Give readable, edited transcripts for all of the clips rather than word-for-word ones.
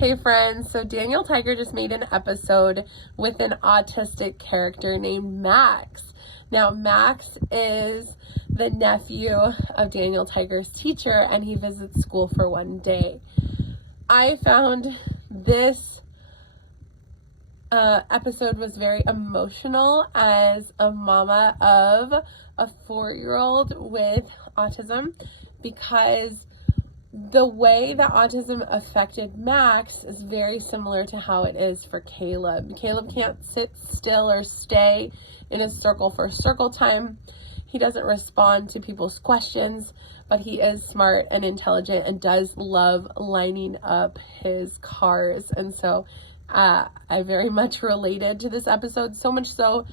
Hey friends, so Daniel Tiger just made an episode with an autistic character named Max. Now Max is the nephew of Daniel Tiger's teacher and he visits school for one day. I found this episode was very emotional as a mama of a 4-year-old with autism, because the way that autism affected Max is very similar to how it is for Caleb. Caleb can't sit still or stay in a circle for circle time. He doesn't respond to people's questions, but he is smart and intelligent and does love lining up his cars. And so I very much related to this episode, so much so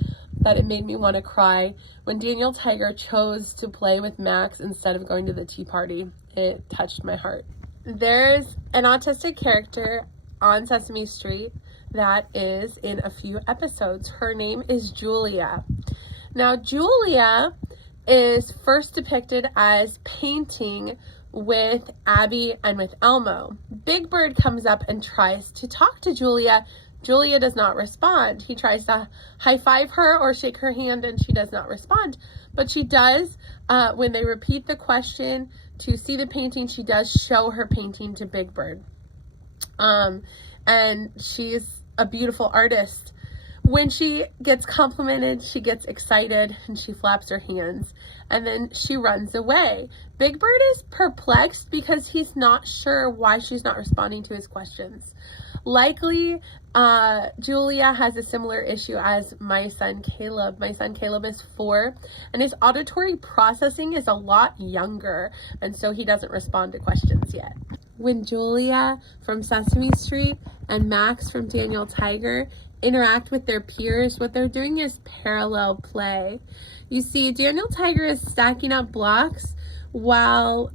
that it made me want to cry when Daniel Tiger chose to play with Max instead of going to the tea party. It touched my heart. There's an autistic character on Sesame Street that is in a few episodes. Her name is Julia. Now, Julia is first depicted as painting with Abby and with Elmo. Big Bird comes up and tries to talk to Julia. Julia does not respond. He tries to high five her or shake her hand and she does not respond. But she does, when they repeat the question to see the painting, she does show her painting to Big Bird. And she's a beautiful artist. When she gets complimented, she gets excited and she flaps her hands and then she runs away. Big Bird is perplexed because he's not sure why she's not responding to his questions. Likely, Julia has a similar issue as my son Caleb. My son Caleb is 4 and his auditory processing is a lot younger, and so he doesn't respond to questions yet. When Julia from Sesame Street and Max from Daniel Tiger interact with their peers, what they're doing is parallel play. You see, Daniel Tiger is stacking up blocks while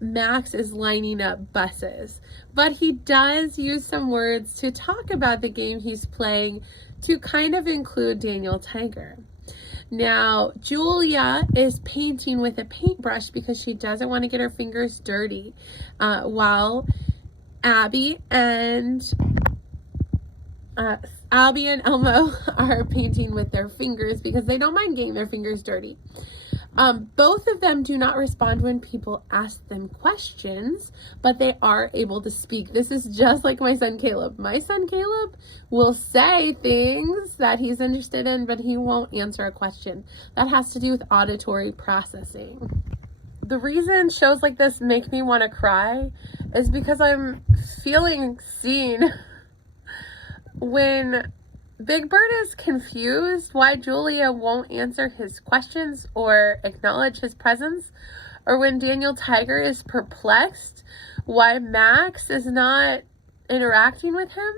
Max is lining up buses. But he does use some words to talk about the game he's playing to kind of include Daniel Tiger. Now, Julia is painting with a paintbrush because she doesn't want to get her fingers dirty, while Abby and Elmo are painting with their fingers because they don't mind getting their fingers dirty. Both of them do not respond when people ask them questions, but they are able to speak. This is just like my son Caleb. My son Caleb will say things that he's interested in, but he won't answer a question. That has to do with auditory processing. The reason shows like this make me want to cry is because I'm feeling seen. When Big Bird is confused why Julia won't answer his questions or acknowledge his presence, or when Daniel Tiger is perplexed why Max is not interacting with him,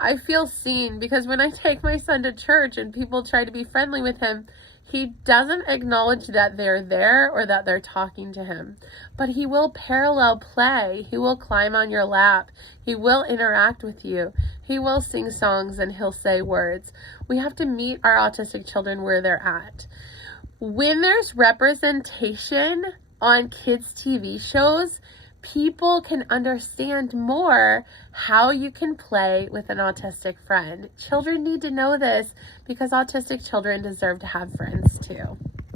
I feel seen, because when I take my son to church and people try to be friendly with him, he doesn't acknowledge that they're there or that they're talking to him. But he will parallel play. He will climb on your lap. He will interact with you. He will sing songs and he'll say words. We have to meet our autistic children where they're at. When there's representation on kids' TV shows, people can understand more how you can play with an autistic friend. Children need to know this because autistic children deserve to have friends too.